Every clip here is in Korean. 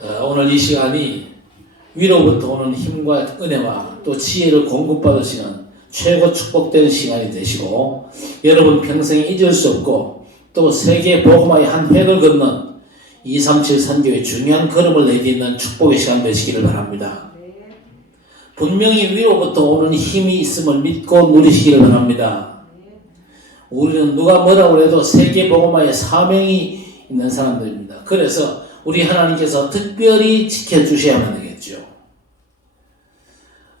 오늘 이 시간이 위로부터 오는 힘과 은혜와 또 지혜를 공급받으시는 최고 축복되는 시간이 되시고, 여러분 평생에 잊을 수 없고 또 세계 복음화의 한 획을 걷는 237 선교의 중요한 걸음을 내딛는 축복의 시간 되시기를 바랍니다. 분명히 위로부터 오는 힘이 있음을 믿고 누리시기를 바랍니다. 우리는 누가 뭐라고 해도 세계 복음화의 사명이 있는 사람들입니다. 그래서 우리 하나님께서 특별히 지켜주셔야만 되겠죠.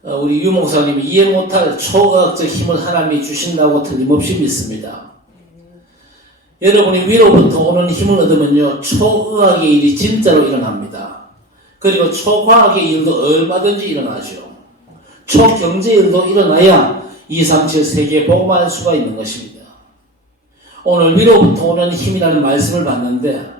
우리 유 목사님이 이해 못할 초과학적 힘을 하나님이 주신다고 틀림없이 믿습니다. 여러분이 위로부터 오는 힘을 얻으면요, 초의학의 일이 진짜로 일어납니다. 그리고 초과학의 일도 얼마든지 일어나죠. 초경제의 일도 일어나야 237 세계 복음화할 수가 있는 것입니다. 오늘 위로부터 오는 힘이라는 말씀을 봤는데,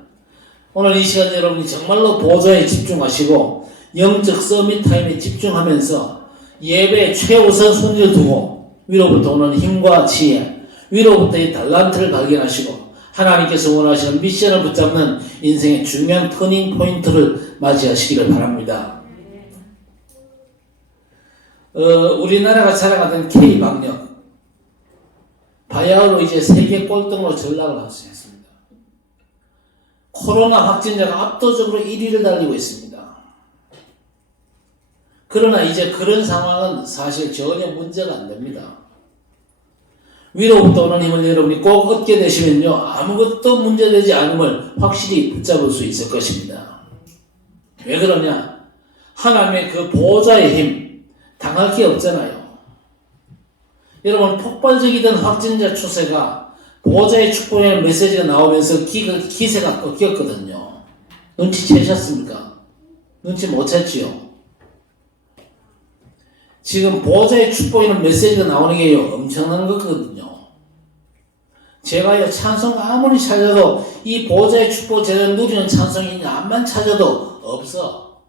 오늘 이 시간 여러분이 정말로 보좌에 집중하시고 영적 서밋 타임에 집중하면서 예배에 최우선 순위를 두고 위로부터 오는 힘과 지혜, 위로부터의 달란트를 발견하시고 하나님께서 원하시는 미션을 붙잡는 인생의 중요한 터닝 포인트를 맞이하시기를 바랍니다. 우리나라가 자랑하던 K방역, 바야흐로 이제 세계 꼴등으로 전락을 했습니다. 코로나 확진자가 압도적으로 1위를 달리고 있습니다. 그러나 이제 그런 상황은 사실 전혀 문제가 안 됩니다. 위로부터 오는 힘을 여러분이 꼭 얻게 되시면요, 아무것도 문제되지 않음을 확실히 붙잡을 수 있을 것입니다. 왜 그러냐? 하나님의 그 보호자의 힘, 당할 게 없잖아요. 여러분, 폭발적이던 확진자 추세가 보호자의 축복의 메시지가 나오면서 기세가 꺾였거든요. 눈치채셨습니까? 눈치 못 챘지요? 지금 보호자의 축복이라는 메시지가 나오는 게 엄청난 거거든요. 제가요, 찬송 아무리 찾아도 이 보호자의 축복 제대로 누리는 찬송이 암만 찾아도 없어.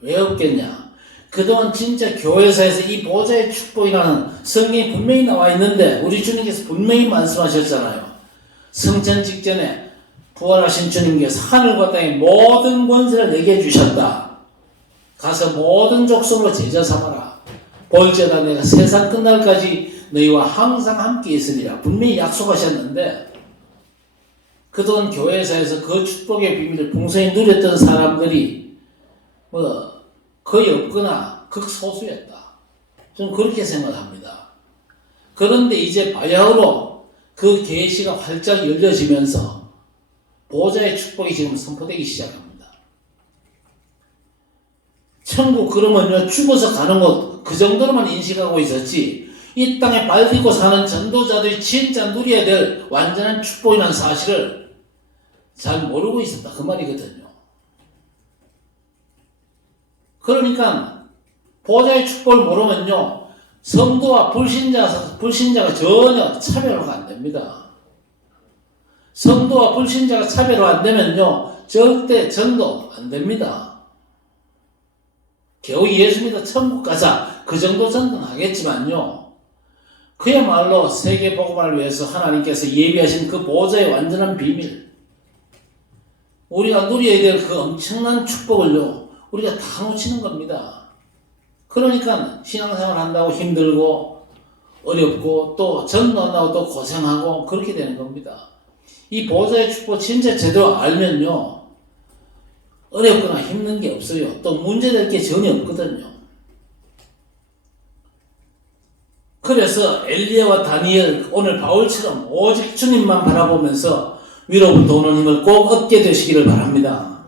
왜 없겠냐? 그동안 진짜 교회사에서 이 보호자의 축복이라는 성경이 분명히 나와 있는데, 우리 주님께서 분명히 말씀하셨잖아요. 성천 직전에 부활하신 주님께서 하늘과 땅의 모든 권세를 내게 주셨다. 가서 모든 족속으로 제자 삼아라. 볼지어다 내가 세상 끝날까지 너희와 항상 함께 있으리라. 분명히 약속하셨는데, 그동안 교회사에서 그 축복의 비밀을 풍성히 누렸던 사람들이 거의 없거나 극소수였다. 좀 그렇게 생각합니다. 그런데 이제 바야흐로 그 계시가 활짝 열려지면서 보호자의 축복이 지금 선포되기 시작합니다. 천국 그러면요, 죽어서 가는 곳 그 정도로만 인식하고 있었지, 이 땅에 발 딛고 사는 전도자들이 진짜 누려야 될 완전한 축복이라는 사실을 잘 모르고 있었다, 그 말이거든요. 그러니까 보호자의 축복을 모르면요, 성도와 불신자가 전혀 차별화가 안 됩니다. 성도와 불신자가 차별화 안 되면요, 절대 전도 안 됩니다. 겨우 예수 믿어 천국 가자, 그 정도 전도는 하겠지만요, 그야말로 세계 복음화를 위해서 하나님께서 예비하신 그 보호자의 완전한 비밀, 우리가 누려야 될 그 엄청난 축복을요, 우리가 다 놓치는 겁니다. 그러니까 신앙생활 한다고 힘들고 어렵고 또 전도 한다고 또 고생하고 그렇게 되는 겁니다. 이 보호자의 축복 진짜 제대로 알면요, 어렵거나 힘든 게 없어요. 또 문제될 게 전혀 없거든요. 그래서 엘리야와 다니엘, 오늘 바울처럼 오직 주님만 바라보면서 위로부터 오는 힘을 꼭 얻게 되시기를 바랍니다.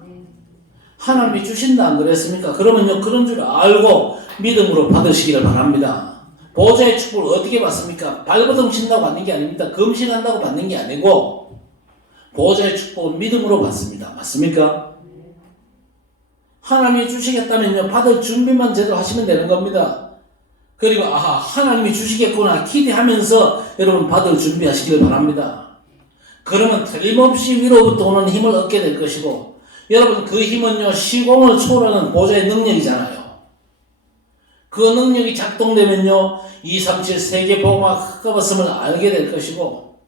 하나님이 주신다 안 그랬습니까? 그러면요, 그런 줄 알고 믿음으로 받으시기를 바랍니다. 보호자의 축복을 어떻게 받습니까? 발버둥 친다고 받는 게 아닙니다. 금식한다고 받는 게 아니고 보호자의 축복은 믿음으로 받습니다. 맞습니까? 하나님이 주시겠다면요, 받을 준비만 제대로 하시면 되는 겁니다. 그리고 하나님이 주시겠구나 기대하면서 여러분 받을 준비하시기를 바랍니다. 그러면 틀림없이 위로부터 오는 힘을 얻게 될 것이고, 여러분 그 힘은요, 시공을 초월하는 보호자의 능력이잖아요. 그 능력이 작동되면요, 237 세계 복음화 가까웠음을 알게 될 것이고,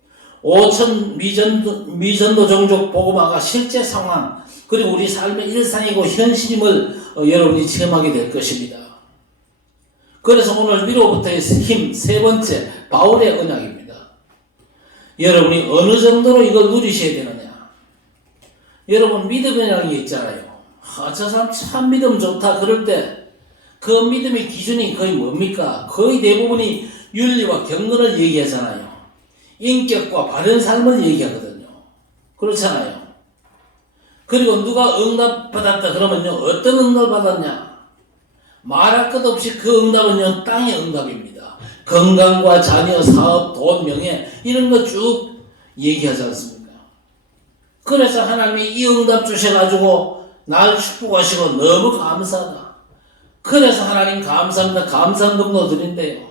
5천 미전도 종족 복음화가 실제 상황, 그리고 우리 삶의 일상이고 현실임을 여러분이 체험하게 될 것입니다. 그래서 오늘 위로부터의 힘 세 번째, 바울의 언약입니다. 여러분이 어느 정도로 이걸 누리셔야 되느냐. 여러분 믿음이라는 게 있잖아요. 저 사람 참 믿음 좋다 그럴 때 그 믿음의 기준이 거의 뭡니까? 거의 대부분이 윤리와 경건을 얘기하잖아요. 인격과 바른 삶을 얘기하거든요. 그렇잖아요. 그리고 누가 응답 받았다 그러면요, 어떤 응답을 받았냐? 말할 것 없이 그 응답은요, 땅의 응답입니다. 건강과 자녀, 사업, 돈, 명예 이런 거 쭉 얘기하지 않습니까? 그래서 하나님이 이 응답 주셔가지고 날 축복하시고 너무 감사하다. 그래서 하나님 감사합니다. 감사등록 드린대요.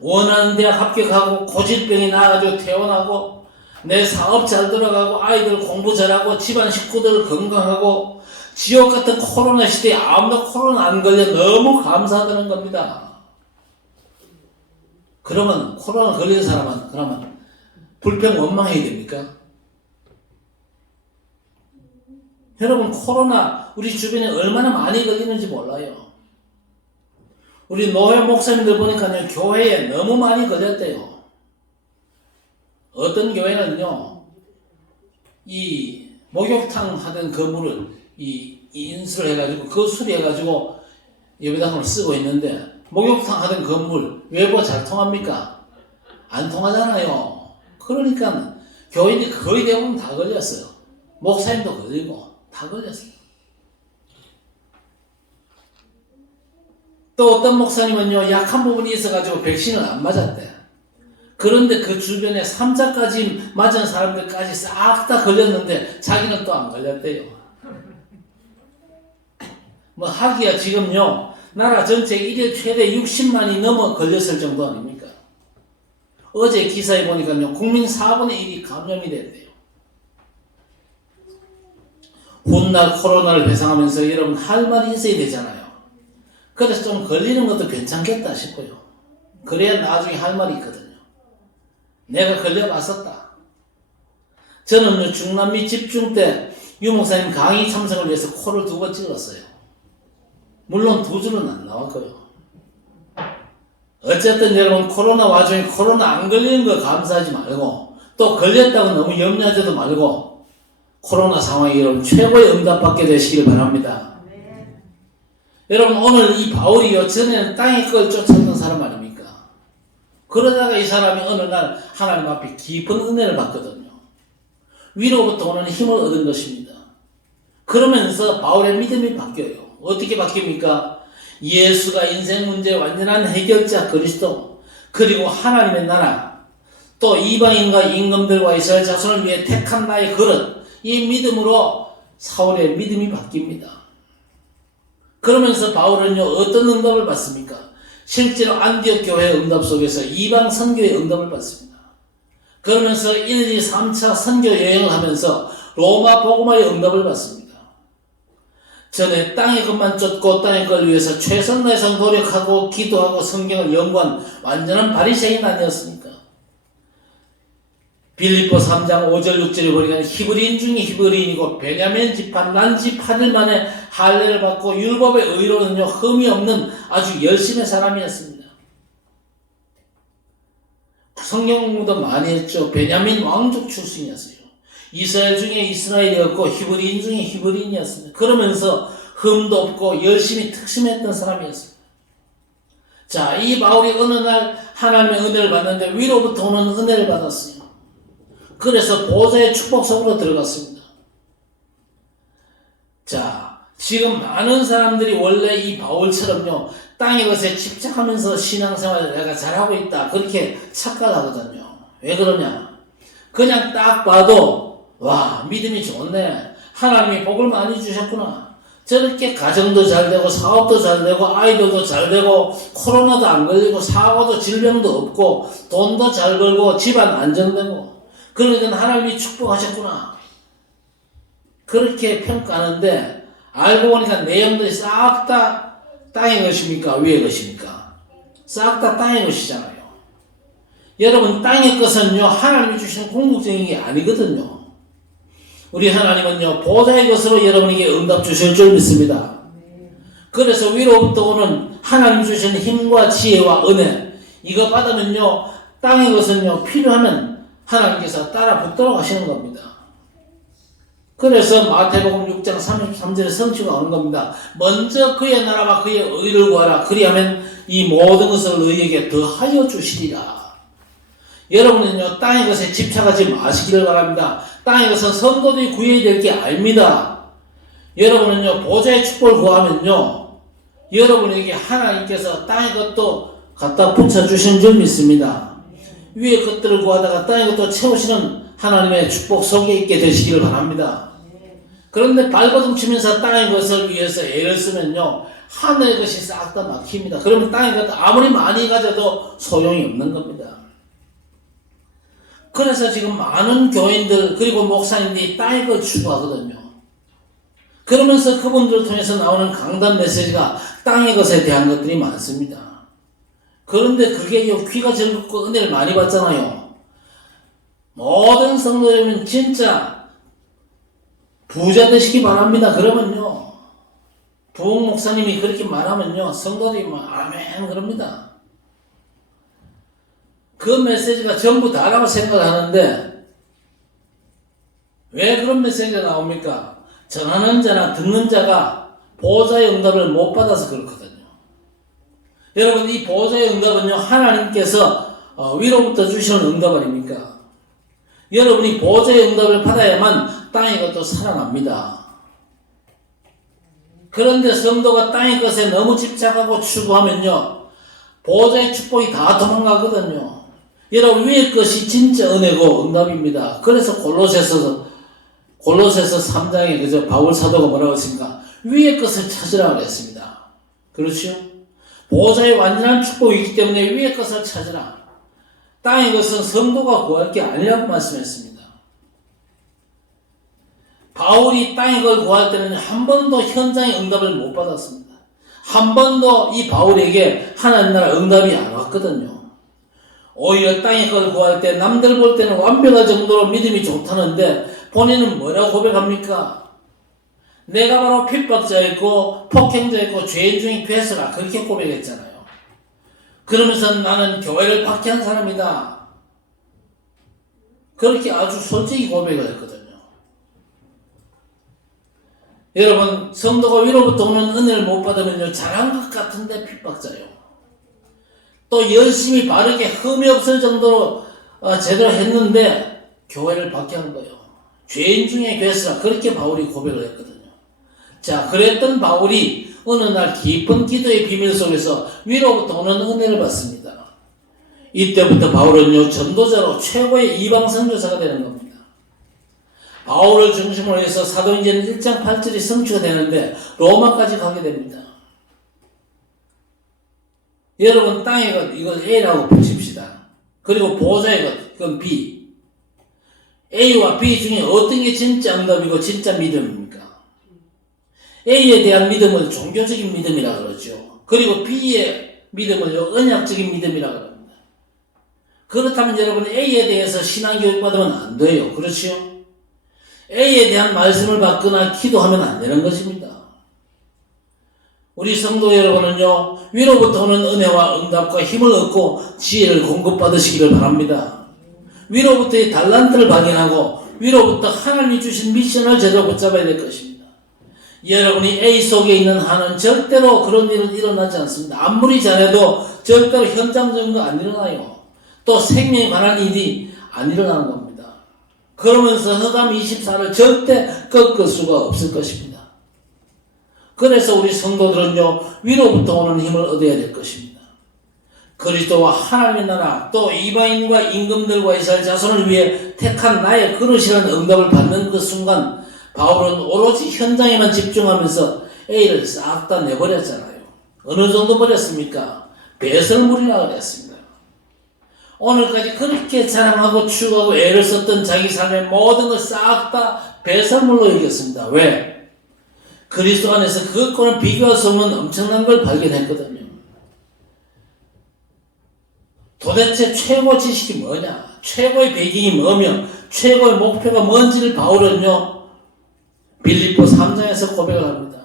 원하는 대학 합격하고 고질병이 나아가지고 퇴원하고 내 사업 잘 돌아가고 아이들 공부 잘하고 집안 식구들 건강하고 지옥 같은 코로나 시대에 아무나 코로나 안 걸려 너무 감사하다는 겁니다. 그러면 코로나 걸린 사람은 그러면 불평 원망해야 됩니까? 여러분 코로나 우리 주변에 얼마나 많이 걸리는지 몰라요. 우리 노회 목사님들 보니까요, 교회에 너무 많이 걸렸대요. 어떤 교회는요, 이 목욕탕 하던 건물을 인수를 해가지고 그 수리해가지고 예배당을 쓰고 있는데 목욕탕 하던 건물 외부가 잘 통합니까? 안 통하잖아요. 그러니까 교인이 거의 대부분 다 걸렸어요. 목사님도 걸리고 다 걸렸어요. 또 어떤 목사님은요, 약한 부분이 있어가지고 백신을 안 맞았대. 그런데 그 주변에 3차까지 맞은 사람들까지 싹 다 걸렸는데 자기는 또 안 걸렸대요. 뭐 하기야 지금요, 나라 전체 일일 최대 60만이 넘어 걸렸을 정도 아닙니까? 어제 기사에 보니까요, 국민 4분의 1이 감염이 됐대요. 훗날 코로나를 배상하면서 여러분 할 말이 있어야 되잖아요. 그래서 좀 걸리는 것도 괜찮겠다 싶어요. 그래야 나중에 할 말이 있거든요. 내가 걸려봤었다. 저는 중남미 집중 때 유목사님 강의 참석을 위해서 코를 2번 찍었어요. 물론 2주는 안 나왔고요. 어쨌든 여러분 코로나 와중에 코로나 안 걸리는 거 감사하지 말고 또 걸렸다고 너무 염려하지도 말고 코로나 상황이 여러분 최고의 응답받게 되시길 바랍니다. 여러분 오늘 이 바울이요, 전에는 땅의 걸 쫓았던 사람 아닙니까? 그러다가 이 사람이 어느 날 하나님 앞에 깊은 은혜를 받거든요. 위로부터 오는 힘을 얻은 것입니다. 그러면서 바울의 믿음이 바뀌어요. 어떻게 바뀝니까? 예수가 인생 문제의 완전한 해결자 그리스도, 그리고 하나님의 나라, 또 이방인과 임금들과 이스라엘 자손을 위해 택한 나의 그릇, 이 믿음으로 사울의 믿음이 바뀝니다. 그러면서 바울은요, 어떤 응답을 받습니까? 실제로 안디옥 교회의 응답 속에서 이방 선교의 응답을 받습니다. 그러면서 1, 2, 3차 선교 여행을 하면서 로마 복음화의 응답을 받습니다. 전에 땅의 것만 쫓고 땅의 걸 위해서 최선 다해서 노력하고 기도하고 성경을 연구한 완전한 바리새인 아니었습니까? 빌립보 3장 5절 6절에 보니까 히브리인 중에 히브리인이고 베냐민 지파 난지 8일 만에 할례를 받고 율법의 의로는요 흠이 없는 아주 열심의 사람이었습니다. 성경 공부도 많이 했죠. 베냐민 왕족 출신이었어요. 이스라엘 중에 이스라엘이었고 히브리인 중에 히브리인이었습니다. 그러면서 흠도 없고 열심히 특심했던 사람이었습니다. 자, 이 바울이 어느 날 하나님의 은혜를 받는데 위로부터 오는 은혜를 받았어요. 그래서 보좌의 축복 속으로 들어갔습니다. 자, 지금 많은 사람들이 원래 이 바울처럼요, 땅의 것에 집착하면서 신앙생활을 내가 잘하고 있다, 그렇게 착각하거든요. 왜 그러냐? 그냥 딱 봐도 와, 믿음이 좋네, 하나님이 복을 많이 주셨구나, 저렇게 가정도 잘 되고 사업도 잘 되고 아이들도 잘 되고 코로나도 안 걸리고 사고도 질병도 없고 돈도 잘 벌고 집안 안정되고, 그러니까 하나님이 축복하셨구나, 그렇게 평가하는데 알고 보니까 내용들이 싹 다 땅의 것입니까? 위의 것입니까? 싹 다 땅의 것이잖아요. 여러분 땅의 것은요 하나님이 주시는 궁극적인 게 아니거든요. 우리 하나님은요, 보좌의 것으로 여러분에게 응답 주실 줄 믿습니다. 그래서 위로부터 오는 하나님 주신 힘과 지혜와 은혜, 이거 받으면요, 땅의 것은요, 필요하면 하나님께서 따라 붙도록 하시는 겁니다. 그래서 마태복음 6장 33절에 성취가 오는 겁니다. 먼저 그의 나라와 그의 의를 구하라. 그리하면 이 모든 것을 너희에게 더하여 주시리라. 여러분은요, 땅의 것에 집착하지 마시기를 바랍니다. 땅의 것은 성도들이 구해야 될 게 아닙니다. 여러분은요, 보좌의 축복을 구하면요, 여러분에게 하나님께서 땅의 것도 갖다 붙여주신 줄 믿습니다. 위의 것들을 구하다가 땅의 것도 채우시는 하나님의 축복 속에 있게 되시기를 바랍니다. 그런데 발버둥 치면서 땅의 것을 위해서 애를 쓰면요, 하늘의 것이 싹 다 막힙니다. 그러면 땅의 것 아무리 많이 가져도 소용이 없는 겁니다. 그래서 지금 많은 교인들 그리고 목사님들이 땅의 걸 추구하거든요. 그러면서 그분들을 통해서 나오는 강단 메시지가 땅의 것에 대한 것들이 많습니다. 그런데 그게 귀가 즐겁고 은혜를 많이 받잖아요. 모든 성도들은 진짜 부자 되시기 바랍니다. 그러면요, 부흥 목사님이 그렇게 말하면요, 성도들이 아멘 그럽니다. 그 메시지가 전부 다라고 생각하는데 왜 그런 메시지가 나옵니까? 전하는 자나 듣는 자가 보좌의 응답을 못 받아서 그렇거든요. 여러분, 이 보좌의 응답은요, 하나님께서 위로부터 주시는 응답 아닙니까? 여러분이 보좌의 응답을 받아야만 땅의 것도 살아납니다. 그런데 성도가 땅의 것에 너무 집착하고 추구하면요, 보좌의 축복이 다 도망가거든요. 여러분, 위의 것이 진짜 은혜고 응답입니다. 그래서 골로새서 3장에 그저 바울 사도가 뭐라고 했습니까? 위의 것을 찾으라 그랬습니다. 그렇죠? 보좌의 완전한 축복이 있기 때문에 위의 것을 찾으라. 땅의 것은 성도가 구할 게 아니라고 말씀했습니다. 바울이 땅의 걸 구할 때는 한 번도 현장의 응답을 못 받았습니다. 한 번도 이 바울에게 하나님 나라 응답이 안 왔거든요. 오히려 땅의 걸 구할 때 남들 볼 때는 완벽할 정도로 믿음이 좋다는데 본인은 뭐라고 고백합니까? 내가 바로 핍박자였고 폭행자였고 죄인 중에 괴수라, 그렇게 고백했잖아요. 그러면서 나는 교회를 박해한 사람이다, 그렇게 아주 솔직히 고백을 했거든요. 여러분, 성도가 위로부터 오는 은혜를 못 받으면요, 잘한 것 같은데 핍박자요. 또 열심히 바르게 흠이 없을 정도로 제대로 했는데 교회를 박해한 거예요. 죄인 중에 괴수라, 그렇게 바울이 고백을 했거든요. 자, 그랬던 바울이 어느 날 깊은 기도의 비밀 속에서 위로부터 오는 은혜를 받습니다. 이때부터 바울은요, 전도자로 최고의 이방 선교사가 되는 겁니다. 바울을 중심으로 해서 사도행전 1장 8절이 성취가 되는데 로마까지 가게 됩니다. 여러분, 땅의 것, 이걸 A라고 붙입시다. 그리고 보좌의 것, 이건 B. A와 B 중에 어떤 게 진짜 응답이고 진짜 믿음입니까? A에 대한 믿음을 종교적인 믿음이라 그러죠. 그리고 B의 믿음을 언약적인 믿음이라 그럽니다. 그렇다면 여러분, A에 대해서 신앙교육 받으면 안 돼요. 그렇죠? A에 대한 말씀을 받거나 기도하면 안 되는 것입니다. 우리 성도 여러분은요, 위로부터 오는 은혜와 응답과 힘을 얻고 지혜를 공급받으시기를 바랍니다. 위로부터의 달란트를 발견하고 위로부터 하나님이 주신 미션을 제대로 붙잡아야 될 것입니다. 여러분이 A 속에 있는 한은 절대로 그런 일은 일어나지 않습니다. 아무리 잘해도 절대로 현장적인 거 안 일어나요. 또 생명에 관한 일이 안 일어나는 겁니다. 그러면서 흑암 24를 절대 꺾을 수가 없을 것입니다. 그래서 우리 성도들은요, 위로부터 오는 힘을 얻어야 될 것입니다. 그리스도와 하나님의 나라, 또 이방인과 임금들과 이스라엘 자손을 위해 택한 나의 그릇이라는 응답을 받는 그 순간 바울은 오로지 현장에만 집중하면서 A를 싹 다 내버렸잖아요. 어느 정도 버렸습니까? 배설물이라고 그랬습니다. 오늘까지 그렇게 자랑하고 추구하고 애를 썼던 자기 삶의 모든 걸 싹 다 배설물로 여겼습니다. 왜? 그리스도 안에서 그것과는 비교할 수 없는 엄청난 걸 발견했거든요. 도대체 최고 지식이 뭐냐? 최고의 배경이 뭐며 최고의 목표가 뭔지를 바울은요, 빌립보 3장에서 고백을 합니다.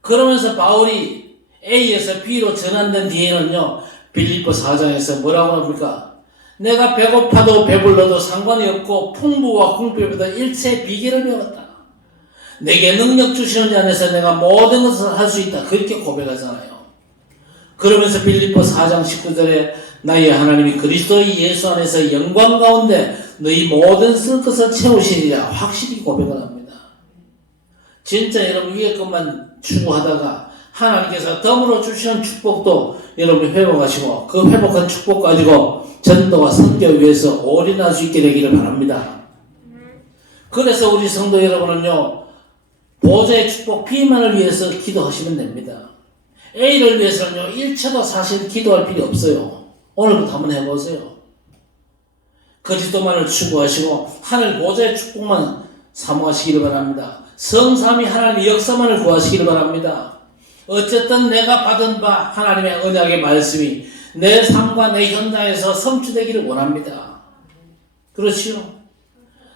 그러면서 바울이 A에서 B로 전환된 뒤에는요, 빌립보 4장에서 뭐라고 합니까? 내가 배고파도 배불러도 상관이 없고 풍부와 궁핍보다 일체의 비결을 배웠다. 내게 능력 주시는 자 안에서 내가 모든 것을 할 수 있다. 그렇게 고백하잖아요. 그러면서 빌립보 4장 19절에 나의 하나님이 그리스도의 예수 안에서 영광 가운데 너희 모든 쓸 것을 채우시리라 확실히 고백을 합니다. 진짜 여러분 위의 것만 추구하다가 하나님께서 덤으로 주시는 축복도 여러분이 회복하시고 그 회복한 축복 가지고 전도와 선교 위해서 올인할 수 있게 되기를 바랍니다. 그래서 우리 성도 여러분은요, 보좌의 축복 B만을 위해서 기도하시면 됩니다. A를 위해서는요, 1초도 사실 기도할 필요 없어요. 오늘부터 한번 해보세요. 그리스도만을 추구하시고 하늘 보좌의 축복만 사모하시기를 바랍니다. 성삼위 하나님의 역사만을 구하시기를 바랍니다. 어쨌든 내가 받은 바 하나님의 언약의 말씀이 내 삶과 내 현장에서 성취되기를 원합니다. 그렇지요?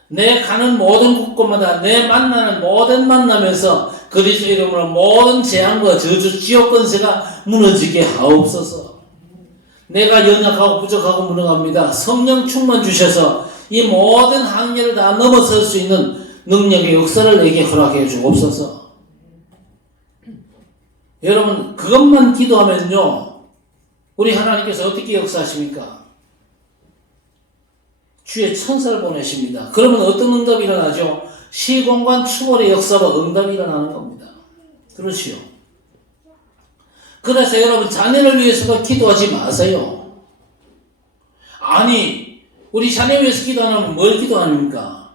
내 가는 모든 곳곳마다 내 만나는 모든 만남에서 그리스도 이름으로 모든 재앙과 저주 지옥 권세가 무너지게 하옵소서. 내가 연약하고 부족하고 무능합니다. 성령 충만 주셔서 이 모든 한계를 다 넘어설 수 있는 능력의 역사를 내게 허락해 주옵소서. 여러분 그것만 기도하면요, 우리 하나님께서 어떻게 역사하십니까? 주의 천사를 보내십니다. 그러면 어떤 응답이 일어나죠? 시공간 추월의 역사로 응답이 일어나는 겁니다. 그렇지요. 그래서 여러분 자녀를 위해서도 기도하지 마세요. 아니 우리 자녀 위해서 기도하면 뭘 기도합니까?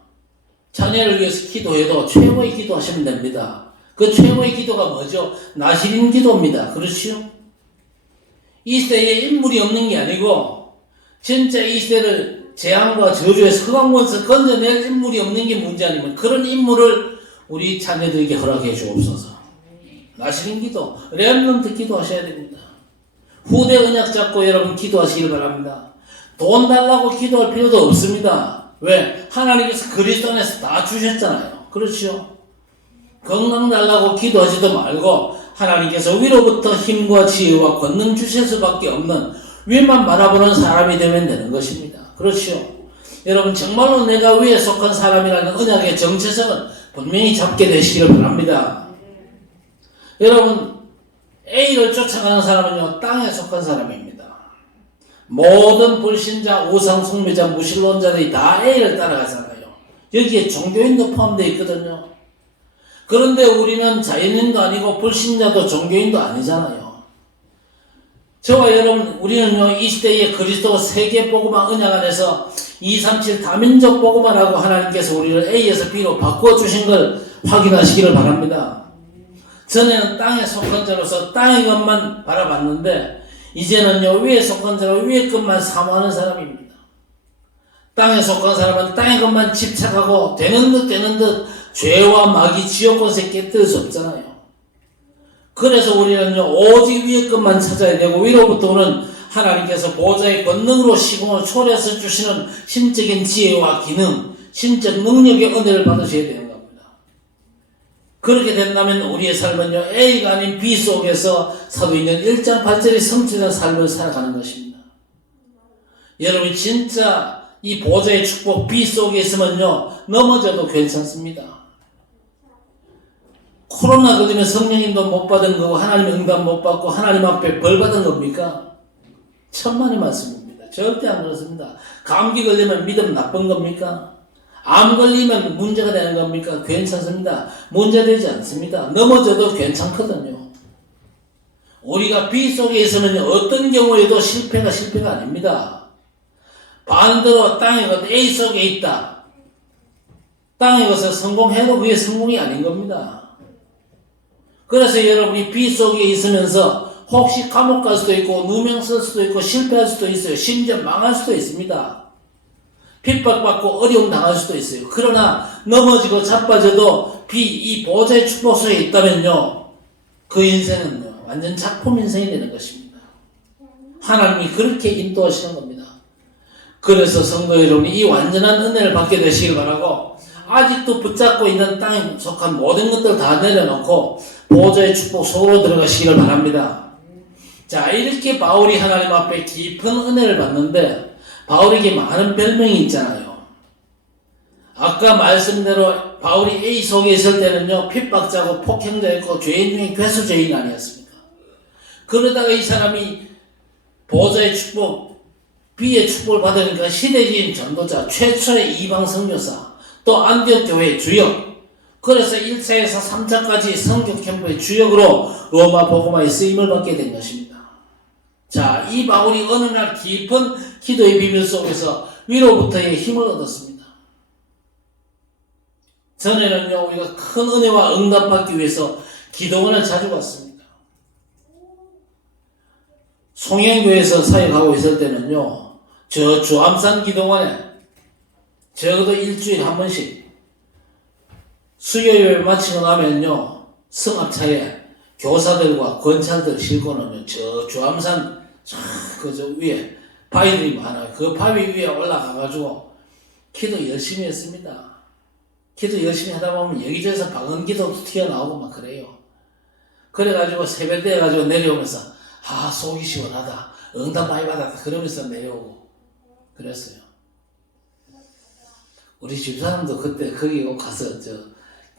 자녀를 위해서 기도해도 최고의 기도하시면 됩니다. 그 최고의 기도가 뭐죠? 나시린 기도입니다. 그렇지요? 이 시대에 인물이 없는 게 아니고 진짜 이 시대를 재앙과 저주에서 흑암권에서 건져낼 인물이 없는 게 문제 아니면 그런 인물을 우리 자녀들에게 허락해 주옵소서. 나시린 기도, 렘넌트 기도하셔야 됩니다. 후대 언약 잡고 여러분 기도하시길 바랍니다. 돈 달라고 기도할 필요도 없습니다. 왜? 하나님께서 그리스도 안에서 다 주셨잖아요. 그렇죠? 건강 달라고 기도하지도 말고 하나님께서 위로부터 힘과 지혜와 권능 주실 수밖에 없는 위만 바라보는 사람이 되면 되는 것입니다. 그렇죠? 여러분 정말로 내가 위에 속한 사람이라는 언약의 정체성은 분명히 잡게 되시기를 바랍니다. 여러분 A를 쫓아가는 사람은요, 땅에 속한 사람입니다. 모든 불신자, 우상 숭배자, 무신론자들이 다 A를 따라가잖아요. 여기에 종교인도 포함되어 있거든요. 그런데 우리는 자연인도 아니고 불신자도 종교인도 아니잖아요. 저와 여러분 우리는요, 이 시대의 그리스도 세계 복음화 언약 안에서 237 다민족 복음화라고 하나님께서 우리를 A에서 B로 바꿔주신 걸 확인하시기를 바랍니다. 전에는 땅에 속한 자로서 땅의 것만 바라봤는데 이제는요, 위에 속한 자로 위의 것만 사모하는 사람입니다. 땅에 속한 사람은 땅의 것만 집착하고 되는 듯 죄와 마귀 지옥 권세 깨뜨릴 수 없잖아요. 그래서 우리는요, 오직 위의 것만 찾아야 되고 위로부터 오는 하나님께서 보좌의 권능으로 시공을 초래해서 주시는 신적인 지혜와 기능, 신적 능력의 은혜를 받으셔야 되는 겁니다. 그렇게 된다면 우리의 삶은요, A가 아닌 B 속에서 사도행전 1장 8절의 성취된 삶을 살아가는 것입니다. 여러분이 진짜 이 보좌의 축복 B 속에 있으면요, 넘어져도 괜찮습니다. 코로나 걸리면 성령님도 못 받은 거고 하나님 응답 못 받고 하나님 앞에 벌 받은 겁니까? 천만의 말씀입니다. 절대 안 그렇습니다. 감기 걸리면 믿음 나쁜 겁니까? 암 걸리면 문제가 되는 겁니까? 괜찮습니다. 문제되지 않습니다. 넘어져도 괜찮거든요. 우리가 B 속에 있으면 어떤 경우에도 실패가 아닙니다. 반대로 땅에 것 A 속에 있다. 땅에 것을 성공해도 그게 성공이 아닌 겁니다. 그래서 여러분이 B 속에 있으면서 혹시 감옥 갈 수도 있고 누명 쓸 수도 있고 실패할 수도 있어요. 심지어 망할 수도 있습니다. 핍박받고 어려움 당할 수도 있어요. 그러나 넘어지고 자빠져도 이 보좌의 축복 속에 있다면요, 그 인생은요, 완전 작품 인생이 되는 것입니다. 하나님이 그렇게 인도하시는 겁니다. 그래서 성도 여러분이 이 완전한 은혜를 받게 되시길 바라고, 아직도 붙잡고 있는 땅에 속한 모든 것들 다 내려놓고 보좌의 축복 속으로 들어가시기를 바랍니다. 자, 이렇게 바울이 하나님 앞에 깊은 은혜를 받는데 바울에게 많은 별명이 있잖아요. 아까 말씀대로 바울이 A 속에 있을 때는요, 핍박자고 폭행자였고 죄인 중에 괴수죄인 아니었습니까? 그러다가 이 사람이 보좌의 축복, B의 축복을 받으니까 시대적인 전도자, 최초의 이방 선교사, 또 안디옥 교회의 주역, 그래서 1차에서 3차까지 선교 캠프의 주역으로 로마 복음화에 쓰임을 받게 된 것입니다. 자, 이 바울이 어느 날 깊은 기도의 비밀 속에서 위로부터의 힘을 얻었습니다. 전에는요, 우리가 큰 은혜와 응답받기 위해서 기도원을 자주 갔습니다. 송영교에서 사역하고 있을 때는요, 저 주암산 기도원에 적어도 일주일에 한 번씩 수요일 마치고 나면요, 승합차에 교사들과 권찰들 싣고는 저 주암산 그저 위에 바위들이 많아요. 그 바위 위에 올라가가지고 기도 열심히 했습니다. 기도 열심히 하다 보면 여기저기서 방언기도도 튀어나오고 막 그래요. 그래가지고 새벽때 해가지고 내려오면서 속이 시원하다, 응답 많이 받았다 그러면서 내려오고 그랬어요. 우리 집사람도 그때 거기 가서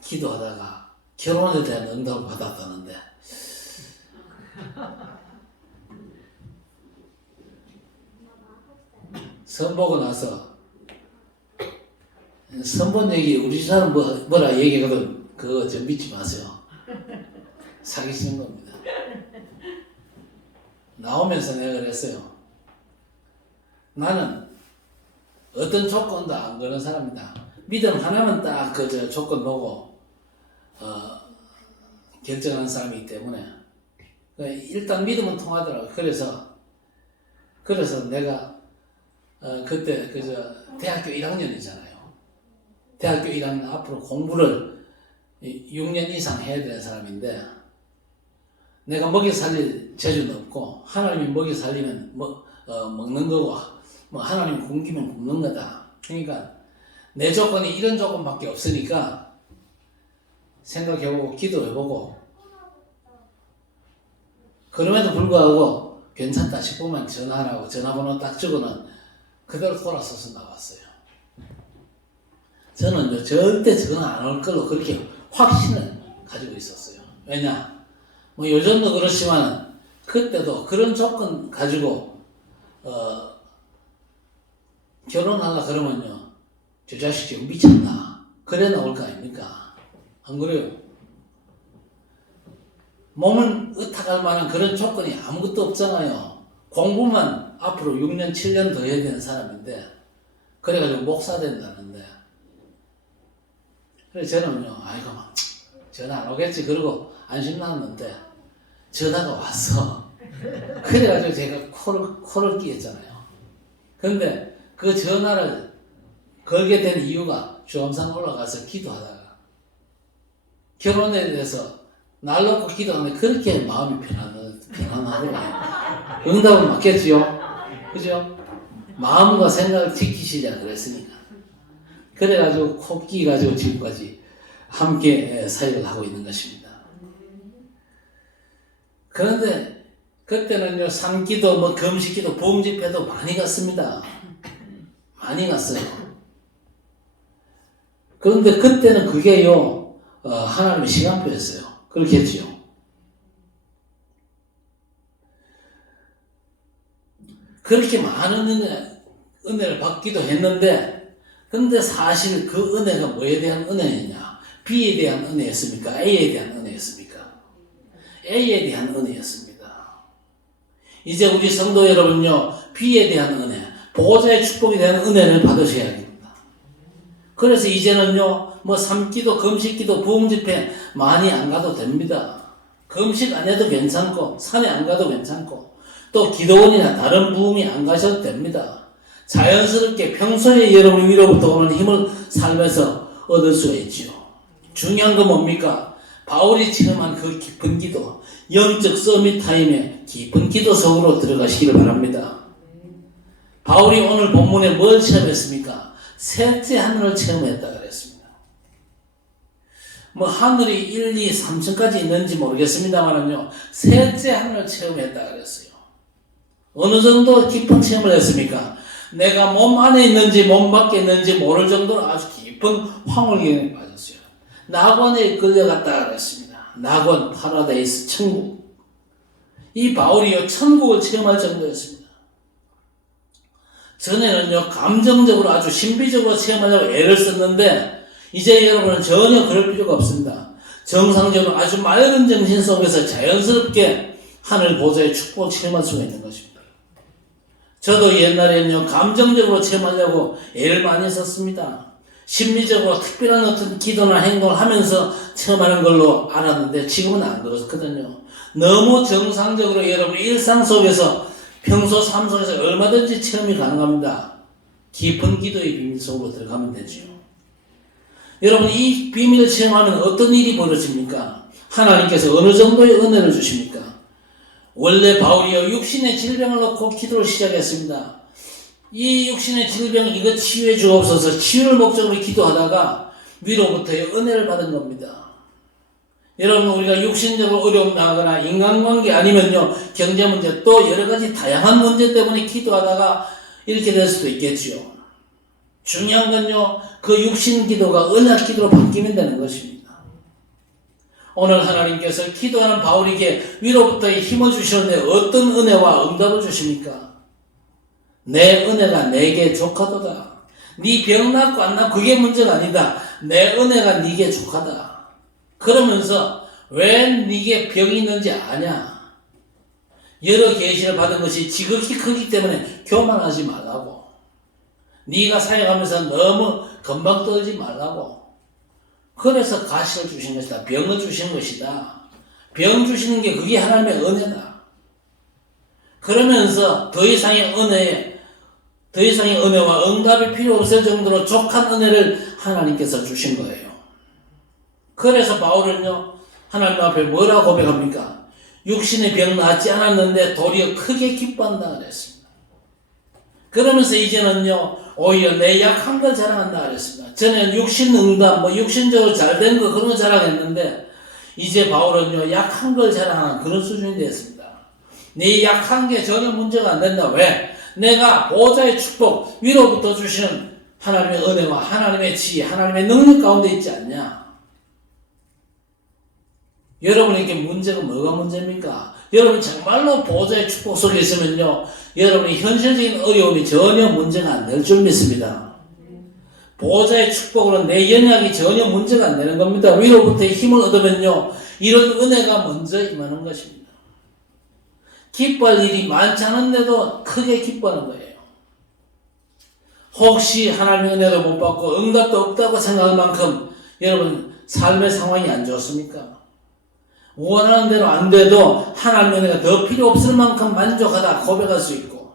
기도하다가 결혼에 대한 응답을 받았다는데 선보고 나서 선본 얘기 우리 집사람 뭐라 얘기하거든. 그거 좀 믿지 마세요. 사기치는 겁니다. 나오면서 내가 그랬어요. 나는 어떤 조건도 안 거는 사람이다. 믿음 하나만 딱 조건 보고 결정하는 사람이기 때문에 일단 믿음은 통하더라고요. 그래서 내가 그때 대학교 1학년이잖아요. 대학교 1학년 앞으로 공부를 6년 이상 해야 되는 사람인데 내가 먹여 살릴 재주는 없고 하나님이 먹여 살리면 먹는 거고 하나님이 굶기면 굶는 거다. 그러니까 내 조건이 이런 조건밖에 없으니까 생각해보고 기도해보고 그럼에도 불구하고 괜찮다 싶으면 전화하라고 전화번호 딱 적어는 그대로 돌아서서 나왔어요. 저는 절대 전화 안 올 걸로 그렇게 확신을 가지고 있었어요. 왜냐? 요즘도 그렇지만 그때도 그런 조건 가지고 결혼하려 그러면요, 저 자식 지금 미쳤나? 그래 나올 거 아닙니까? 안 그래요? 몸을 의탁할 만한 그런 조건이 아무것도 없잖아요. 공부만 앞으로 6년, 7년 더 해야 되는 사람인데 그래가지고 목사 된다는데 그래서 저는요, 아이고 전화 안 오겠지 그러고 안심 나왔는데 전화가 왔어. 그래가지고 제가 코를 끼었잖아요. 근데 그 전화를 걸게 된 이유가 주암산 올라가서 기도하다가 결혼에 대해서 날 놓고 기도하는데 그렇게 마음이 편안하더라고요. 응답은 맞겠지요? 그죠? 마음과 생각을 지키시자 그랬으니까. 그래가지고 코 끼가지고 지금까지 함께 사역을 하고 있는 것입니다. 그런데 그때는요, 산기도, 금식기도, 부흥집회도 많이 갔습니다. 많이 갔어요. 그런데 그때는 그게요, 하나님의 시간표였어요. 그렇겠지요. 그렇게 많은 은혜를 받기도 했는데, 근데 사실 그 은혜가 뭐에 대한 은혜냐? B에 대한 은혜였습니까? A에 대한 은혜였습니까? A에 대한 은혜였습니다. 이제 우리 성도 여러분요, B에 대한 은혜, 보호자의 축복에 대한 은혜를 받으셔야 됩니다. 그래서 이제는요, 삼기도, 금식기도, 부흥집회 많이 안 가도 됩니다. 금식 안 해도 괜찮고, 산에 안 가도 괜찮고, 또 기도원이나 다른 부흥이 안 가셔도 됩니다. 자연스럽게 평소에 여러분 위로부터 오는 힘을 살면서 얻을 수가 있죠. 중요한 건 뭡니까? 바울이 체험한 그 깊은 기도, 영적 서밋 타임에 깊은 기도 속으로 들어가시기를 바랍니다. 바울이 오늘 본문에 뭘 체험했습니까? 셋째 하늘을 체험했다 그랬습니다. 뭐 하늘이 1, 2, 3층까지 있는지 모르겠습니다만은요, 셋째 하늘을 체험했다 그랬어요. 어느 정도 깊은 체험을 했습니까? 내가 몸 안에 있는지 몸 밖에 있는지 모를 정도로 아주 깊은 황홀경에 빠졌어요. 낙원에 끌려갔다 그랬습니다. 낙원, 파라다이스, 천국. 이 바울이요, 천국을 체험할 정도였습니다. 전에는요, 감정적으로 아주 신비적으로 체험하려고 애를 썼는데, 이제 여러분은 전혀 그럴 필요가 없습니다. 정상적으로 아주 맑은 정신 속에서 자연스럽게 하늘 보좌의 축복을 체험할 수가 있는 것입니다. 저도 옛날에는요, 감정적으로 체험하려고 애를 많이 썼습니다. 심리적으로 특별한 어떤 기도나 행동을 하면서 체험하는 걸로 알았는데 지금은 안 그렇거든요. 너무 정상적으로 여러분 일상 속에서 평소 삶 속에서 얼마든지 체험이 가능합니다. 깊은 기도의 비밀 속으로 들어가면 되지요. 여러분 이 비밀을 체험하면 어떤 일이 벌어집니까? 하나님께서 어느 정도의 은혜를 주십니까? 원래 바울이요, 육신의 질병을 놓고 기도를 시작했습니다. 이 육신의 질병 이거 치유해 주옵소서, 치유를 목적으로 기도하다가 위로부터의 은혜를 받은 겁니다. 여러분 우리가 육신적으로 어려움 나거나 인간관계 아니면요 경제 문제 또 여러 가지 다양한 문제 때문에 기도하다가 이렇게 될 수도 있겠지요. 중요한 건요 그 육신 기도가 언약 기도로 바뀌면 되는 것입니다. 오늘 하나님께서 기도하는 바울에게 위로부터의 힘을 주시는데 어떤 은혜와 응답을 주십니까? 내 은혜가 내게 족하도다. 네 병 낫고 안 낫고 그게 문제가 아니다. 내 은혜가 네게 족하다. 그러면서 왜 네게 병이 있는지 아냐? 여러 계시를 받은 것이 지극히 크기 때문에 교만하지 말라고. 네가 사역하면서 너무 금방 떨지 말라고. 그래서 가시를 주신 것이다. 병을 주신 것이다. 병 주시는 게 그게 하나님의 은혜다. 그러면서 더 이상의 은혜와 응답이 필요 없을 정도로 족한 은혜를 하나님께서 주신 거예요. 그래서 바울은요, 하나님 앞에 뭐라고 고백합니까? 육신의 병 낫지 않았는데 도리어 크게 기뻐한다 그랬습니다. 그러면서 이제는요, 오히려 내 약한 걸 자랑한다 그랬습니다. 전에는 육신 응답, 육신적으로 잘된 거 그런 거 자랑했는데, 이제 바울은요, 약한 걸 자랑하는 그런 수준이 됐습니다. 네 약한 게 전혀 문제가 안 된다. 왜? 내가 보좌의 축복, 위로부터 주시는 하나님의 은혜와 하나님의 지혜, 하나님의 능력 가운데 있지 않냐? 여러분에게 문제가 뭐가 문제입니까? 여러분 정말로 보좌의 축복 속에 있으면요, 여러분이 현실적인 어려움이 전혀 문제가 안 될 줄 믿습니다. 보좌의 축복으로 내 연약이 전혀 문제가 안 되는 겁니다. 위로부터의 힘을 얻으면요, 이런 은혜가 먼저 임하는 것입니다. 기뻐할 일이 많지 않은데도 크게 기뻐하는 거예요. 혹시 하나님의 은혜를 못 받고 응답도 없다고 생각할 만큼 여러분 삶의 상황이 안 좋습니까? 원하는 대로 안 돼도 하나님의 은혜가 더 필요 없을 만큼 만족하다 고백할 수 있고,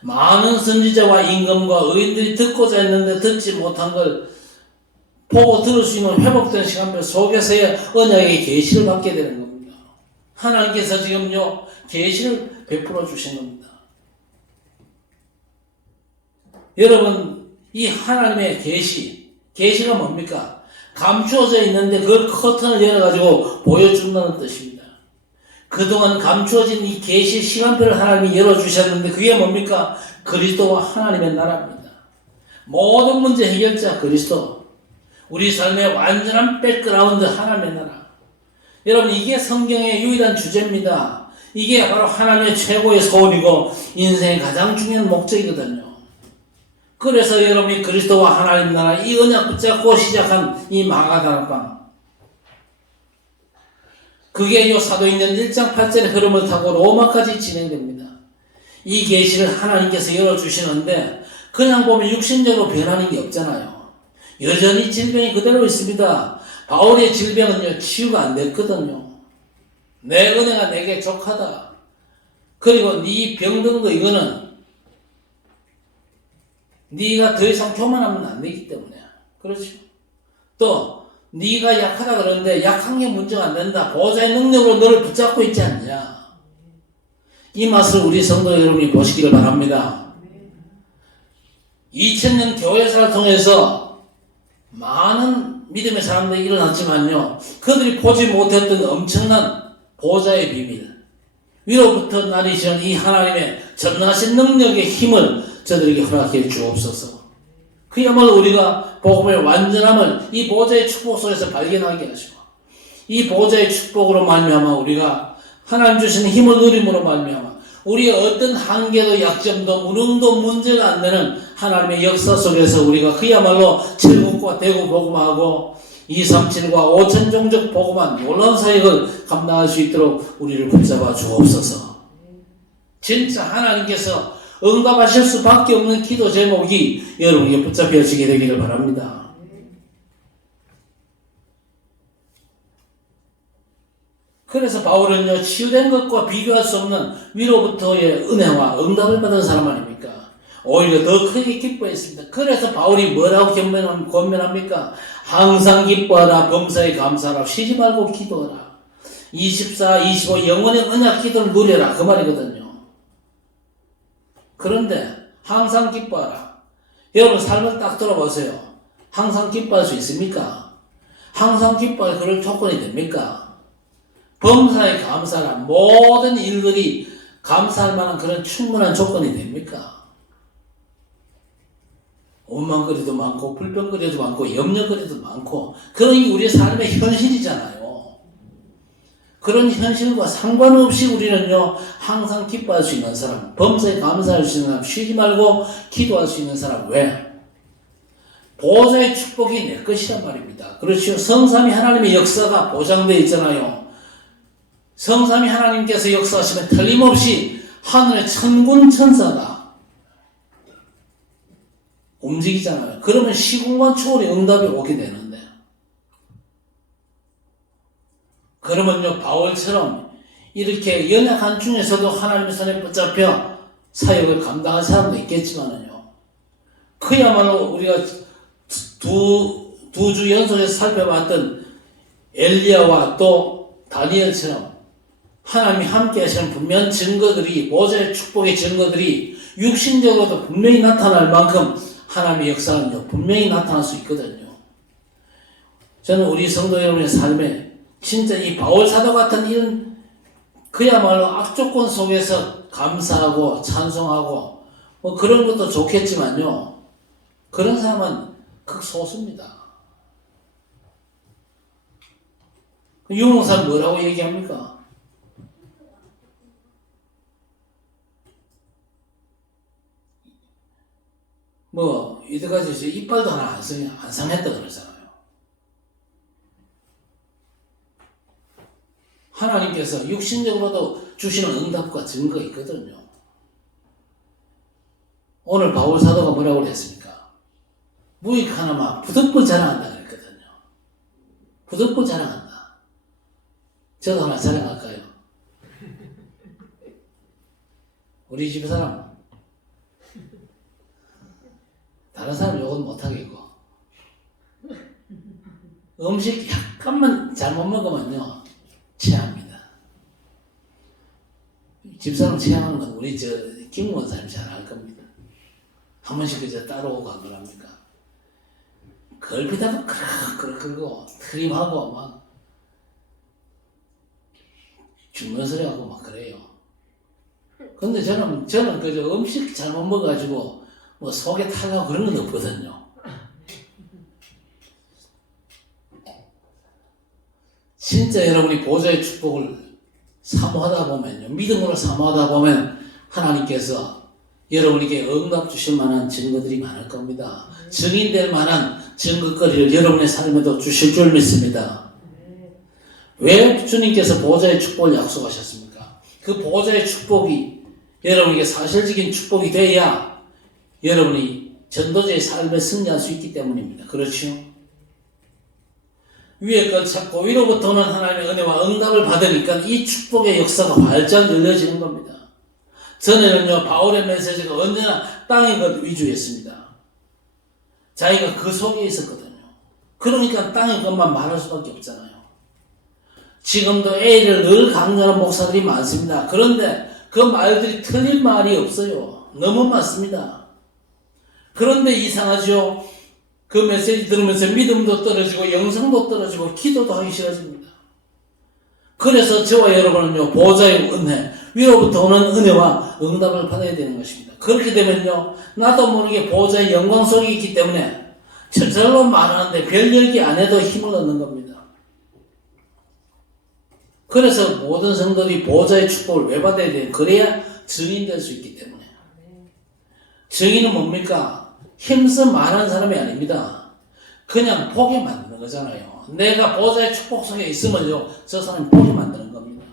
많은 선지자와 임금과 의인들이 듣고자 했는데 듣지 못한 걸 보고 들을 수 있는 회복된 시간별 속에서의 언약의 계시를 받게 되는 겁니다. 하나님께서 지금요 계시를 베풀어 주신 겁니다. 여러분 이 하나님의 계시가 뭡니까? 감추어져 있는데 그걸 커튼을 열어가지고 보여준다는 뜻입니다. 그동안 감추어진 이 계시 시간표를 하나님이 열어주셨는데 그게 뭡니까? 그리스도와 하나님의 나라입니다. 모든 문제 해결자 그리스도. 우리 삶의 완전한 백그라운드 하나님의 나라. 여러분 이게 성경의 유일한 주제입니다. 이게 바로 하나님의 최고의 소원이고 인생의 가장 중요한 목적이거든요. 그래서 여러분이 그리스도와 하나님 나라 이 언약 붙잡고 시작한 이 마가다락방, 그게 요 사도행전 1장 8절의 흐름을 타고 로마까지 진행됩니다. 이 계시를 하나님께서 열어주시는데 그냥 보면 육신적으로 변하는 게 없잖아요. 여전히 질병이 그대로 있습니다. 바울의 질병은요 치유가 안 됐거든요. 내 은혜가 내게 족하다. 그리고 네 병든 거 이거는 네가 더 이상 교만하면 안 되기 때문에. 그렇죠? 또 네가 약하다 그러는데 약한 게 문제가 안 된다. 보좌의 능력으로 너를 붙잡고 있지 않냐. 이 맛을 우리 성도 여러분이 보시기를 바랍니다. 2000년 교회사를 통해서 많은 믿음의 사람들이 일어났지만요, 그들이 보지 못했던 엄청난 보좌의 비밀, 위로부터 나리시는 이 하나님의 전능하신 능력의 힘을 저들에게 허락해 주옵소서. 그야말로 우리가 복음의 완전함을 이 보좌의 축복 속에서 발견하게 하시고, 이 보좌의 축복으로 말미암아 우리가 하나님 주시는 힘을 누림으로 말미암아 우리의 어떤 한계도 약점도 무능도 문제가 안 되는 하나님의 역사 속에서 우리가 그야말로 천국과 대구 복음하고 237과 5천 종족 복음한 놀라운 사역을 감당할 수 있도록 우리를 붙잡아 주옵소서. 진짜 하나님께서 응답하실 수밖에 없는 기도 제목이 여러분에게 붙잡혀지게 되기를 바랍니다. 그래서 바울은요, 치유된 것과 비교할 수 없는 위로부터의 은혜와 응답을 받은 사람 아닙니까? 오히려 더 크게 기뻐했습니다. 그래서 바울이 뭐라고 권면합니까? 항상 기뻐하라, 범사에 감사하라, 쉬지 말고 기도하라. 24, 25 영원의 언약 기도를 누려라, 그 말이거든요. 그런데 항상 기뻐하라. 여러분 삶을 딱 돌아보세요. 항상 기뻐할 수 있습니까? 항상 기뻐할 그런 조건이 됩니까? 범사에 감사하라. 모든 일들이 감사할 만한 그런 충분한 조건이 됩니까? 원망거리도 많고 불평거리도 많고 염려거리도 많고 그런 게 우리의 삶의 현실이잖아요. 그런 현실과 상관없이 우리는요, 항상 기뻐할 수 있는 사람, 범사에 감사할 수 있는 사람, 쉬지 말고 기도할 수 있는 사람. 왜? 보좌의 축복이 내 것이란 말입니다. 그렇죠. 성삼위 하나님의 역사가 보장되어 있잖아요. 성삼위 하나님께서 역사하시면 틀림없이 하늘의 천군 천사가 움직이잖아요. 그러면 시공간 초월의 응답이 오게 되는데, 그러면요, 바울처럼 이렇게 연약한 중에서도 하나님의 손에 붙잡혀 사역을 감당한 사람도 있겠지만은요, 그야말로 우리가 두 주 연속해서 살펴봤던 엘리야와 또 다니엘처럼 하나님이 함께 하시는 분명한 증거들이, 보좌의 축복의 증거들이 육신적으로도 분명히 나타날 만큼 하나님의 역사는요, 분명히 나타날 수 있거든요. 저는 우리 성도 여러분의 삶에 진짜 이 바울 사도 같은 이런 그야말로 악조건 속에서 감사하고 찬송하고 뭐 그런 것도 좋겠지만요, 그런 사람은 극소수입니다. 유명사는 뭐라고 얘기합니까? 뭐 이때까지 이빨도 하나 안 상했다 그러잖아요. 하나님께서 육신적으로도 주시는 응답과 증거가 있거든요. 오늘 바울 사도가 뭐라고 그랬습니까? 무익 하나만 부득불 자랑한다 그랬거든요. 부득불 자랑한다. 저도 하나 자랑할까요? 우리 집 사람 다른 사람 욕은 못하겠고, 음식 약간만 잘못 먹으면요, 체합니다. 집사람 체하는 건 우리 김 원사님 잘 알 겁니다. 한 번씩 그저 따라오고 안 그럽니까? 걸핏하면 그렇게 긁고 트림하고 막 죽는 소리 하고 막 그래요. 근데 저는 그저 음식 잘못 먹어가지고 뭐 속에 타고 그런 건 없거든요. 진짜 여러분이 보좌의 축복을 사모하다 보면요, 믿음으로 사모하다 보면 하나님께서 여러분에게 응답 주실 만한 증거들이 많을 겁니다. 증인될 만한 증거거리를 여러분의 삶에도 주실 줄 믿습니다. 왜 주님께서 보좌의 축복을 약속하셨습니까? 그 보좌의 축복이 여러분에게 사실적인 축복이 돼야 여러분이 전도자의 삶에 승리할 수 있기 때문입니다. 그렇죠? 위에 걸 찾고 위로부터는 하나님의 은혜와 응답을 받으니까 이 축복의 역사가 활짝 열려지는 겁니다. 전에는요, 바울의 메시지가 언제나 땅의 것 위주였습니다. 자기가 그 속에 있었거든요. 그러니까 땅의 것만 말할 수밖에 없잖아요. 지금도 A를 늘 강조하는 목사들이 많습니다. 그런데 그 말들이 틀린 말이 없어요. 너무 많습니다. 그런데 이상하죠? 그 메시지 들으면서 믿음도 떨어지고 영성도 떨어지고 기도도 하기 싫어집니다. 그래서 저와 여러분은요, 보호자의 은혜, 위로부터 오는 은혜와 응답을 받아야 되는 것입니다. 그렇게 되면요, 나도 모르게 보호자의 영광 속에 있기 때문에 저절로 말하는데 별 얘기 안 해도 힘을 얻는 겁니다. 그래서 모든 성도들이 보호자의 축복을 왜 받아야 돼요? 그래야 증인 될 수 있기 때문에. 증인은 뭡니까? 힘써 말하는 사람이 아닙니다. 그냥 보게 만드는 거잖아요. 내가 보호자의 축복 속에 있으면요, 저 사람이 보게 만드는 겁니다.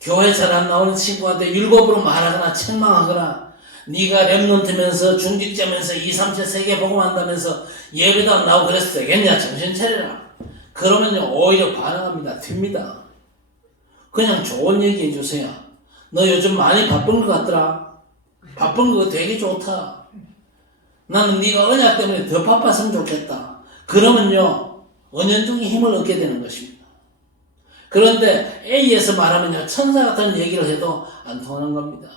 교회 잘 안 나오는 친구한테 율법으로 말하거나 책망하거나, 네가 랩런트면서 중직자면서 2, 3체 세계 복음한다면서 예배도 안 나오고 그래서 되겠냐? 정신 차려라. 그러면요, 오히려 반응합니다. 튑니다. 그냥 좋은 얘기 해주세요. 너 요즘 많이 바쁜 것 같더라. 바쁜 거 되게 좋다. 나는 네가 언약 때문에 더 바빴으면 좋겠다. 그러면요, 은연중에 힘을 얻게 되는 것입니다. 그런데 A에서 말하면요, 천사 같은 얘기를 해도 안 통하는 겁니다.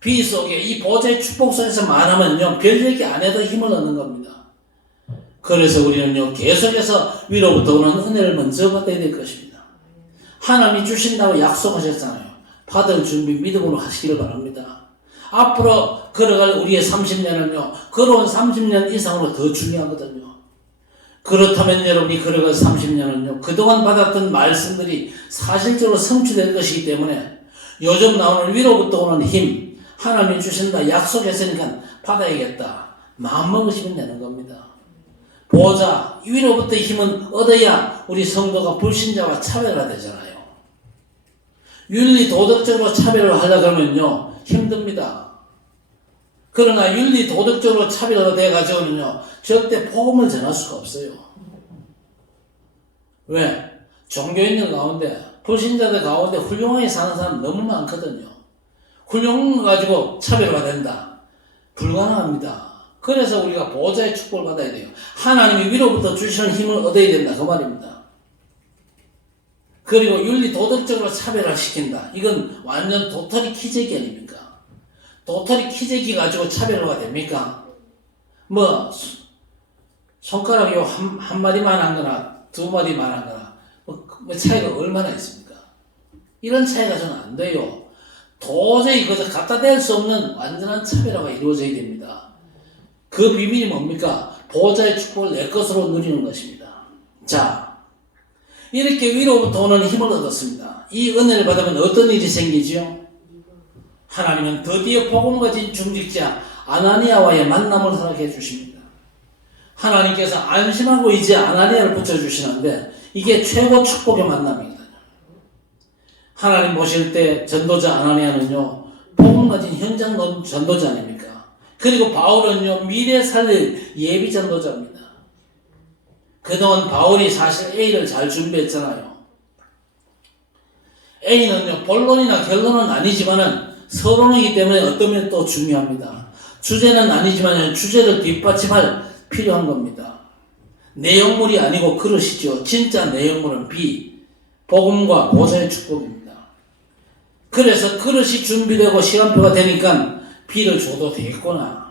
B 속에 이 보좌의 축복 속에서 말하면요, 별 얘기 안 해도 힘을 얻는 겁니다. 그래서 우리는요, 계속해서 위로부터 오는 은혜를 먼저 받아야 될 것입니다. 하나님이 주신다고 약속하셨잖아요. 받을 준비 믿음으로 하시기를 바랍니다. 앞으로 걸어갈 우리의 30년은요, 걸어온 30년 이상으로 더 중요하거든요. 그렇다면 여러분이 걸어갈 30년은요, 그동안 받았던 말씀들이 사실적으로 성취될 것이기 때문에 요즘 나오는 위로부터 오는 힘, 하나님이 주신다 약속했으니까 받아야겠다. 마음먹으시면 되는 겁니다. 보호자, 위로부터의 힘은 얻어야 우리 성도가 불신자와 차별화되잖아요. 윤리 도덕적으로 차별을 하려고 하면요, 힘듭니다. 그러나 윤리 도덕적으로 차별화돼가지고는요, 절대 복음을 전할 수가 없어요. 왜? 종교인들 가운데, 불신자들 가운데 훌륭하게 사는 사람 너무 많거든요. 훌륭한 거 가지고 차별화된다. 불가능합니다. 그래서 우리가 보호자의 축복을 받아야 돼요. 하나님이 위로부터 주시는 힘을 얻어야 된다. 그 말입니다. 그리고 윤리 도덕적으로 차별화시킨다. 이건 완전 도토리 키재기 아닙니까? 도토리 키재기 가지고 차별화가 됩니까? 뭐 손가락이 한 마디만 한 거나 두 마디만 한 거나 뭐 차이가 얼마나 있습니까? 이런 차이가 저는 안 돼요. 도저히 그것을 갖다 댈 수 없는 완전한 차별화가 이루어져야 됩니다. 그 비밀이 뭡니까? 보호자의 축복을 내 것으로 누리는 것입니다. 자, 이렇게 위로부터 오는 힘을 얻었습니다. 이 은혜를 받으면 어떤 일이 생기죠? 하나님은 드디어 복음 가진 중직자 아나니아와의 만남을 허락해 주십니다. 하나님께서 안심하고 이제 아나니아를 붙여주시는데 이게 최고 축복의 만남입니다. 하나님 모실 때 전도자 아나니아는요, 복음 가진 현장 전도자 아닙니까? 그리고 바울은요, 미래 살릴 예비 전도자입니다. 그동안 바울이 사실 A를 잘 준비했잖아요. A는요, 본론이나 결론은 아니지만은 서론이기 때문에 어떤 면이 또 중요합니다. 주제는 아니지만 주제를 뒷받침할 필요한 겁니다. 내용물이 아니고 그릇이죠. 진짜 내용물은 B, 복음과 보좌의 축복입니다. 그래서 그릇이 준비되고 시간표가 되니까 B를 줘도 되겠구나.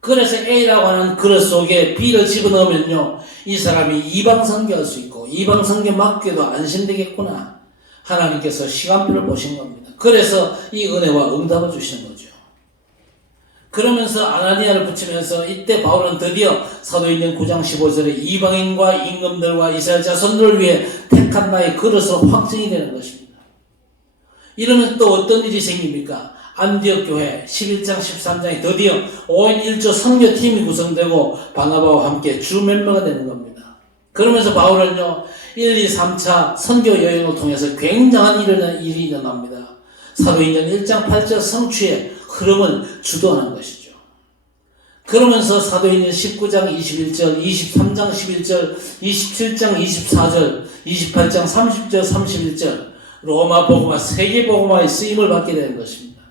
그래서 A라고 하는 그릇 속에 B를 집어넣으면요, 이 사람이 이방 선교할 수 있고 이방 선교 맡겨도 안심되겠구나. 하나님께서 시간표를 보신 겁니다. 그래서 이 은혜와 응답을 주시는 거죠. 그러면서 아나니아를 붙이면서 이때 바울은 드디어 사도행전 9장 15절에 이방인과 임금들과 이스라엘 자손들을 위해 택한 나의 그릇으로 확증이 되는 것입니다. 이러면 또 어떤 일이 생깁니까? 안디옥 교회 11장 13장에 드디어 5인 1조 선교팀이 구성되고 바나바와 함께 주 멤버가 되는 겁니다. 그러면서 바울은요, 1, 2, 3차 선교 여행을 통해서 굉장한 일이 일어납니다. 사도행전 1장 8절 성취의 흐름을 주도하는 것이죠. 그러면서 사도행전 19장 21절, 23장 11절, 27장 24절, 28장 30절, 31절 로마 복음화, 세계 복음화의 쓰임을 받게 되는 것입니다.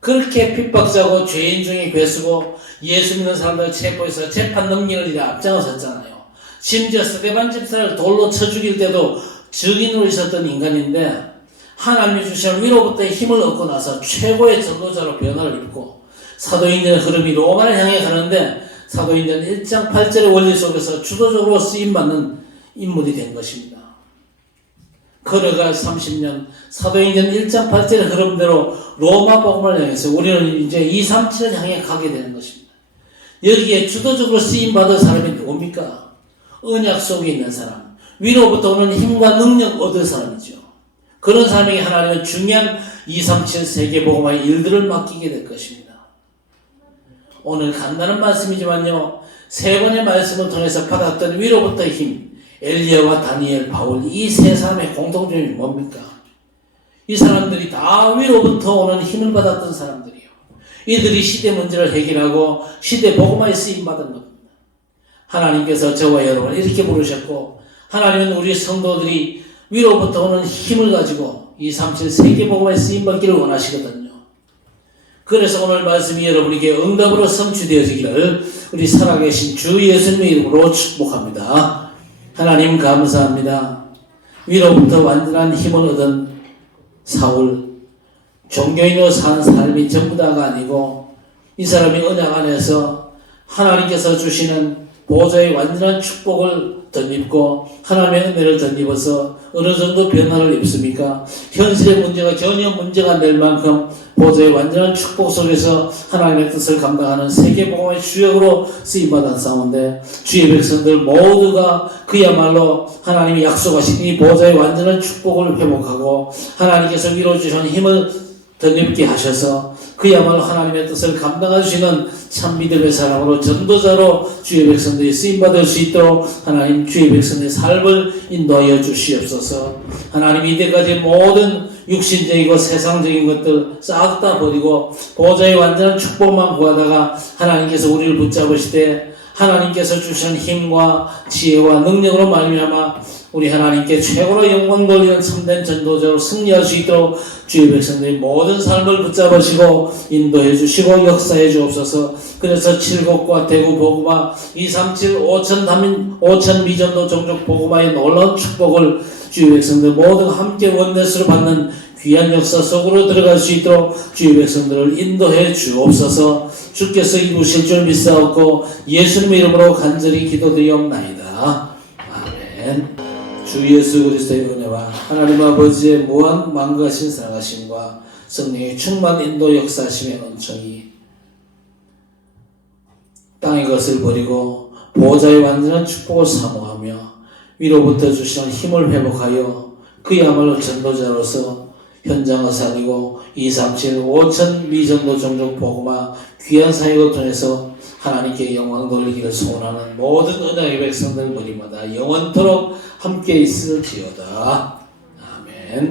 그렇게 핍박자고 죄인 중에 괴수고 예수 믿는 사람들을 체포해서 재판 넘기는 일에 앞장서셨잖아요. 심지어 스데반 집사를 돌로 쳐 죽일 때도 증인으로 있었던 인간인데 하나님이 주신 위로부터의 힘을 얻고 나서 최고의 전도자로 변화를 입고 사도행전의 흐름이 로마를 향해 가는데 사도행전 1장 8절의 원리 속에서 주도적으로 쓰임받는 인물이 된 것입니다. 걸어갈 30년 사도행전 1장 8절의 흐름대로 로마 복음을 향해서 우리는 이제 237을 향해 가게 되는 것입니다. 여기에 주도적으로 쓰임받을 사람이 누굽니까? 언약 속에 있는 사람, 위로부터 오는 힘과 능력 얻을 사람이죠. 그런 사람에게 하나님은 중요한 237 세계복음화의 일들을 맡기게 될 것입니다. 오늘 간단한 말씀이지만요, 세 번의 말씀을 통해서 받았던 위로부터 힘, 엘리야와 다니엘, 바울, 이 세 사람의 공통점이 뭡니까? 이 사람들이 다 위로부터 오는 힘을 받았던 사람들이요. 이들이 시대 문제를 해결하고 시대 복음화에 쓰임받은 겁니다. 하나님께서 저와 여러분을 이렇게 부르셨고, 하나님은 우리 성도들이 위로부터 오는 힘을 가지고 237 세계복음화에 쓰임받기를 원하시거든요. 그래서 오늘 말씀이 여러분에게 응답으로 성취되어지기를 우리 살아계신 주 예수님의 이름으로 축복합니다. 하나님 감사합니다. 위로부터 완전한 힘을 얻은 사울, 종교인으로 산 삶이 전부 다가 아니고 이 사람이 언약 안에서 하나님께서 주시는 보좌의 완전한 축복을 덧입고 하나님의 은혜를 덧입어서 어느 정도 변화를 입습니까? 현실의 문제가 전혀 문제가 안 될 만큼 보좌의 완전한 축복 속에서 하나님의 뜻을 감당하는 세계복음의 주역으로 쓰임받은 싸운데 주의 백성들 모두가 그야말로 하나님이 약속하신 이 보좌의 완전한 축복을 회복하고 하나님께서 위로주신 힘을 덧입게 하셔서 그야말로 하나님의 뜻을 감당하시는 참 믿음의 사람으로 전도자로 주의 백성들이 쓰임받을 수 있도록 하나님 주의 백성의 삶을 인도하여 주시옵소서. 하나님 이때까지 모든 육신적이고 세상적인 것들 싹 다 버리고 보좌의 완전한 축복만 구하다가 하나님께서 우리를 붙잡으시되 하나님께서 주신 힘과 지혜와 능력으로 말미암아 우리 하나님께 최고로 영광 돌리는 참된 전도자로 승리할 수 있도록 주의 백성들의 모든 삶을 붙잡으시고 인도해 주시고 역사해 주옵소서. 그래서 칠곡과 대구 복음화 237 5천 미전도 종족 복음화의 놀라운 축복을 주의 백성들 모두 함께 원내스로 받는 귀한 역사 속으로 들어갈 수 있도록 주의 백성들을 인도해 주옵소서. 주께서 이루실 줄 믿사옵고 예수님의 이름으로 간절히 기도드리옵나이다. 아멘. 주 예수 그리스도의 은혜와 하나님 아버지의 무한 만가신 사랑하심과 성령의 충만 인도 역사하심의 은총이 땅의 것을 버리고 보호자의 완전한 축복을 사모하며 위로부터 주시는 힘을 회복하여 그야말로 전도자로서 현장에서 아니고 237 5천 미전도 종족 복음화 귀한 사역을 통해서 하나님께 영광 돌리기를 소원하는 모든 은혜의 백성들 머리마다 영원토록 함께 있을지어다. 아멘.